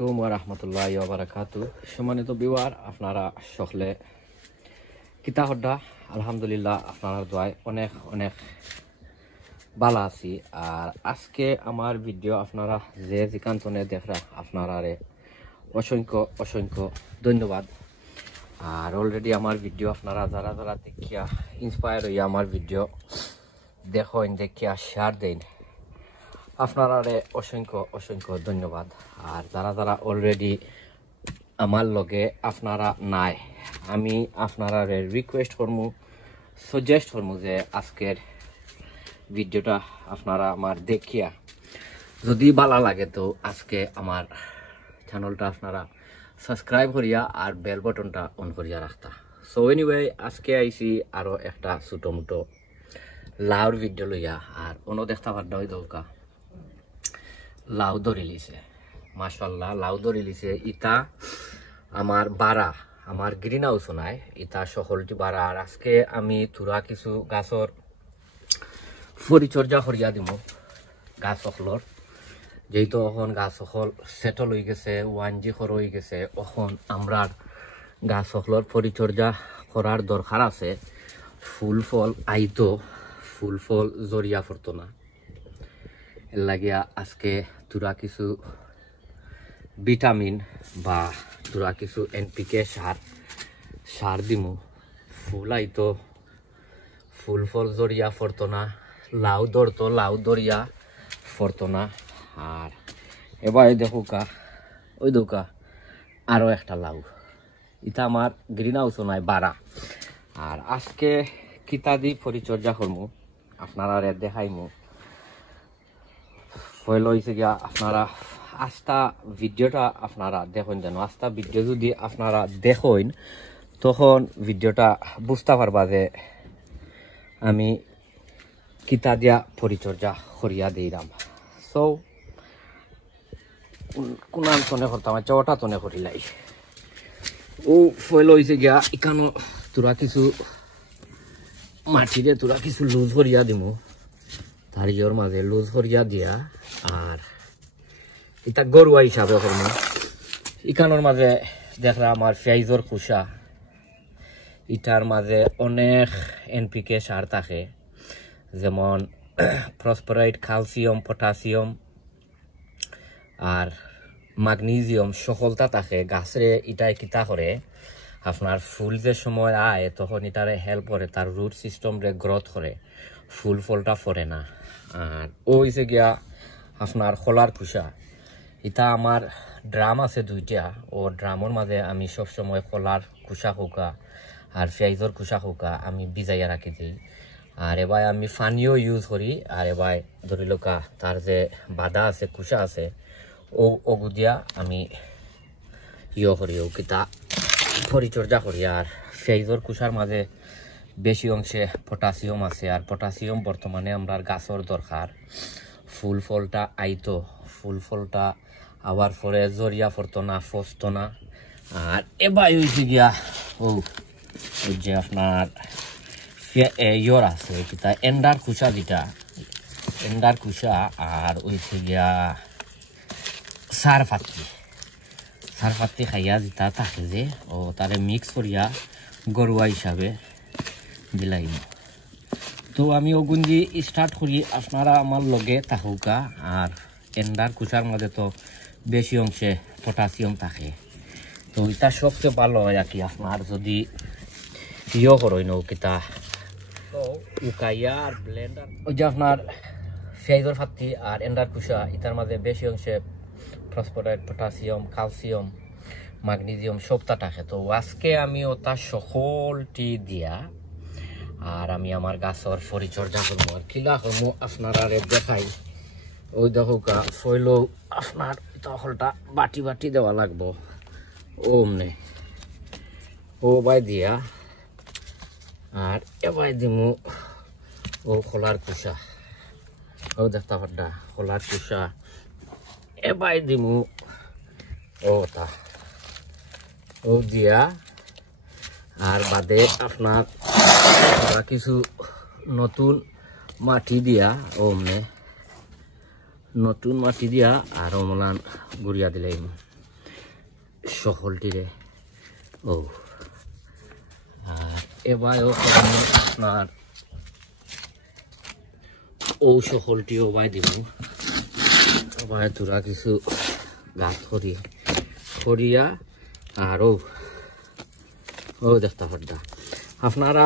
আলাইকুম ওয়া রাহমাতুল্লাহি ওয়া বারাকাতুহু। সম্মানিত ভিউয়ার, আপনারা সকলে কিতা হড্ডা? আলহামদুলিল্লাহ, আপনার দোয়ায় অনেক অনেক ভালো আছি। আর আজকে আমার ভিডিও আপনারা যে যেখানে দেখরা আপনারা অসংখ্য অসংখ্য ধন্যবাদ। আর অলরেডি আমার ভিডিও আপনারা যারা যারা দেখিয়া ইন্সপায়ার হইয়া আমার ভিডিও দেখেন, দেখিয়া শেয়ার দেন, আপনারা অসংখ্য অসংখ্য ধন্যবাদ। আর যারা যারা অলরেডি আমার লগে আপনারা নাই, আমি আপনারা রিকোয়েস্ট করমু, সাজেস্ট করমু যে আজকের ভিডিওটা আপনারা আমার দেখিয়া যদি ভালো লাগে তো আজকে আমার চ্যানেলটা আপনারা সাবস্ক্রাইব করিয়া আর বেল বাটনটা অন করিয়া রাখতা। সো এনিওয়ে, আজকে আইছি আরো একটা ছোট মোটো লাউর ভিডিও লইয়া। আর অন্য দেখতে পারদা হয়ে দৌকা লাউ ধরে লিছে, মাশাআল্লাহ লাউ ধরে লিছে। ইটা আমার বাড়া, আমার গ্রিন হাউস নাই, ইটা সকলটি বাড়া। আর আজকে আমি তুরা কিছু গাছর পরিচর্যা করিয়া দিব গাছ সকলর, যেহেতু এখন গাছ সকল সেটল হয়ে গেছে, 1G হয়ে গেছে, এখন আমরা গাছ সকলর পরিচর্যা করার দরকার আছে। ফুল ফল আইতো, ফুল ফল জরিয়া পড়তো না, এর লাগিয়া আজকে তোরা কিছু ভিটামিন বা তোরা কিছু NPK সার দিমু। ফুল আইতো, ফুল ফল জরিয়া পড়তো না, লাউ ধরতো, লাউ ধরিয়া পড়তো না। আর এবার দেখুকা ওই দৌকা আরো একটা লাউ, এটা আমার গ্রিন হাউসও নাই বাড়া। আর আজকে কিতা দি পরিচর্যা করমু আপনারা দেখাইমু। ফল হয়েছে গিয়া আপনারা আস্তা ভিডিওটা আপনারা দেখুন, যেন আস্তা ভিডিও যদি আপনারা দেখুন তখন ভিডিওটা বুঝতে পারবা যে আমি কিতা দিয়া পরিচর্যা করিয়া দিলাম। সো কোনান তনে করতাম, চটা তনে করিলাই। ও ফল হয়েছে গিয়া এখানো তোরা কিছু মাটিরে তোরা কিছু লুজ করিয়া দিমু, তারিজর মাঝে লুজ করিয়া দিয়া। আর এটা গরুয়া হিসাবে করবো। ইকানোর মাঝে দেখরা আমার পেঁয়াজর খোসা, ইটার মাঝে অনেক NPK সার থাকে, যেমন ফসফরাস, ক্যালসিয়াম, পটাশিয়াম আর ম্যাগনেসিয়াম সকলটা থাকে। গাছরে ইটাই কিতা করে আপনার ফুল যে সময় আয় তখন এটারে হেল্প করে, তার রুট সিস্টেম রে গ্রোথ করে, ফুল ফলটা ফরে না। আর ও হয়েছে গিয়া আপনার খোলার খোসা। এটা আমার ড্রাম আছে দুইটা, ও ড্রামের মাঝে আমি সবসময় খোলার খোসা খোকা আর পেঁয়াজর খোসা খোকা আমি ভিজাইয়া রাখি দিই। আর এবার আমি পানিও ইউজ করি। আর এবার ধরি লোকা তার যে বাদা আছে, খোসা আছে, ও ওগু দিয়া আমি ইয়ে করি, ও কিতা পরিচর্যা করি। আর পেঁয়াজর খোসার মাঝে বেশি অংশে পটাশিয়াম আছে, আর পটাশিয়াম বর্তমানে আমরা গাছর দরকার। ফুল ফলটা আইতো, ফুল ফলটা আবার পরে জরিয়া পড়তো না, ফসতো না। আর এবার হয়েছে গিয়া ও যে আপনার ইয়র আছে কিতা এন্ডার খোসা, যেটা এন্ডার খোসা। আর হয়েছে গিয়া সার পাতি খাইয়া যেটা থাকে যে, ও তারে মিক্স করিয়া গরুয়া হিসাবে দিলাইম। তো আমি ওগুঞ্জি স্টার্ট করি, আপনারা আমার লগে থাকুকা। আর এন্ডার কুচার মধ্যে তো বেশি অংশে পটাশিয়াম থাকে, তো এটা সবচেয়ে ভালো হয় আর কি। আপনার যদি ইয়ে করই নৌকিতা উকাইয়া আর ব্লেন্ডার, ওই যে আপনার পেঁয়াজর ফাত্তি আর এন্ডার কুচা, এটার মাঝে বেশি অংশে ফসফরাস, পটাশিয়াম, ক্যালসিয়াম, ম্যাগনেসিয়াম সবটা থাকে। তো আজকে আমি ওটা সকলটি দিয়া আর আমি আমার গাছর পরিচর্যা করবো। আর কিলা করবো আপনারা দেখাই। ওই দেখোকা ফইলো আপনার তখলটা বাটি বাটি দেওয়া লাগবো, ওমনে ও বাই দিয়া। আর এবার দিমু ও খোলার কুসা, ও দেখতে পাড্ডা খোলার কুসা। এবার দিমু ওটা ও দিয়া। আর বাদে আপনার কিছু নতুন মাটি দিয়া, ওমনে নতুন মাটি দিয়া আর অমলান গুড়িয়া দিলাম। সকলটিরে ও আর এবারও আপনার ও সকলটিও বাই দিব এবার তোরা কিছু গাছ খড়িয়া আর ও দেখতে পারদা আপনারা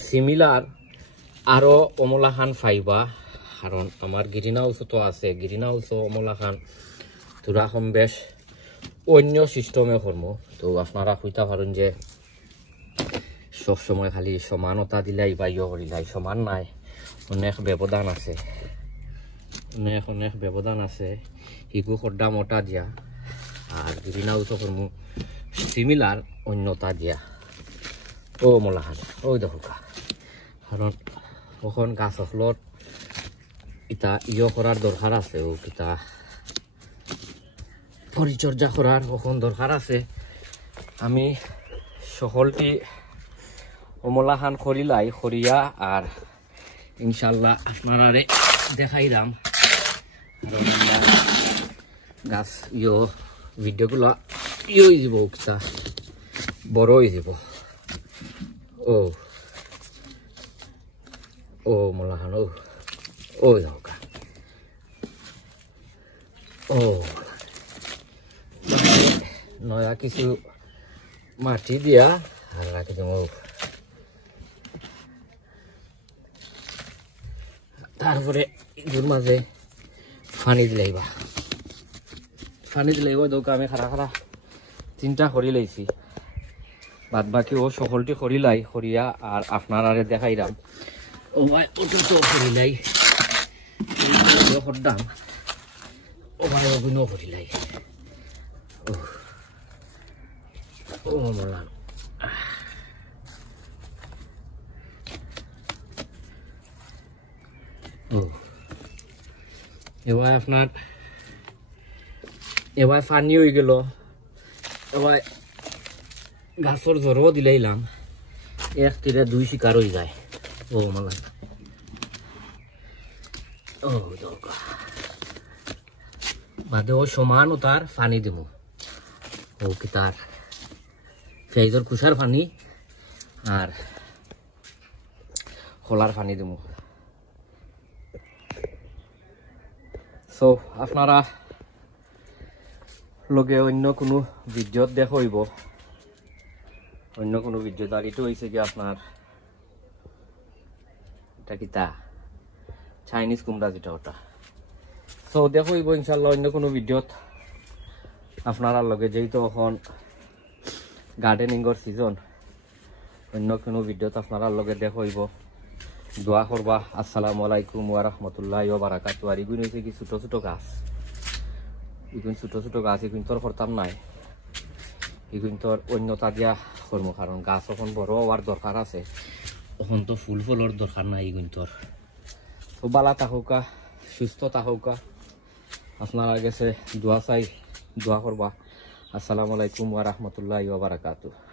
সিমিলার আরো অমলা খান পাইবা কারণ আমার গ্রিন হাউসও তো আছে গ্রিন হাউসও অমলা খান তোরা কম বেশ অন্য সিস্টেমে কর্ম তো আপনারা কইতে পারেন যে সবসময় খালি সমানতা দিলাই বা ইয়ে করিলাই সমান নাই অনেক ব্যবধান আছে অনেক ব্যবধান আছে ইগু খড্ডা মোটা দিয়া আর গ্রিন হাউসও কর্ম সিমিলার অন্যতা দিয়া ও মলাখান ওই দেখো কারণ কখন গাছ হলত ইটা ইয়ে করার দরকার আছে ও কিতা পরিচর্যা করার কখন দরকার আছে আমি সকলটি অমলাখান খরিলাই খরিয়া আর ইনশাল্লাহ আপনারা দেখাইলাম কারণ আমরা গাছ ইয়ে ভিডিওগুলো ইয়ে হয়ে যাব কিতা বড় হয়ে যাব ও মলাখান ও যাওকা নয়া কিছু মাটি দিয়া আর রাখি দেব তারপরে ইগুর মাঝে পানি দিলাইবা দৌকা আমি খারা তিনটা খড়ি লাইছি বাদ বাকি ও সকলটি খড়িলাই খড়িয়া আর আপনার আরে দেখাইলাম ও ভাই ওটা তো খড়িলাই খড়দাম ও ভাই ওগুলো খড়িলাই ও মলান এবার আপনার এবার পানি হয়ে গেল এবার গাছর জ্বরও দিলাইলাম এক তীরে দুই শিকার হয়ে যায় ও মালা ও দরকার বাদে ও সমান ও তার পানি দিব ও কি তার পেঁয়াজের কুষার পানি আর খোলার পানি দিব সো আপনারা লগে অন্য কোনো ভিডিওত দেখাইব অন্য কোনো ভিডিও আর এটা হয়েছে কি আপনার এটা কিতা চাইনিজ কুমড়া যেটা ওটা সো দেখাইব ইনশাল্লাহ অন্য কোনো ভিডিওত আপনারা লগে যেহেতু এখন গার্ডেনিংর সিজন অন্য কোনো ভিডিওত আপনারা লগে দেখাইব দোয়া করবা আসসালামু আলাইকুম ওয়া রাহমাতুল্লাহি ওয়া বারাকাতুহু আর এগুলো হচ্ছে কি ছোট ছোট গাছ এগুলো ছোট ছোট গাছ এগুলো তোর করতাম নাই এগুলো তোর অন্যতা দিয়া কর্ম কারণ গাছ এখন বড় হওয়ার দরকার আছে এখন তো ফুল ফলর দরকার নাই এগুলো তোর তো বালা থাকুকা সুস্থ থাকুকা আপনারা গেছে দোয়া চাই দোয়া করবা আসসালামু আলাইকুম ওয়া রাহমাতুল্লাহি ওয়া বারাকাতুহু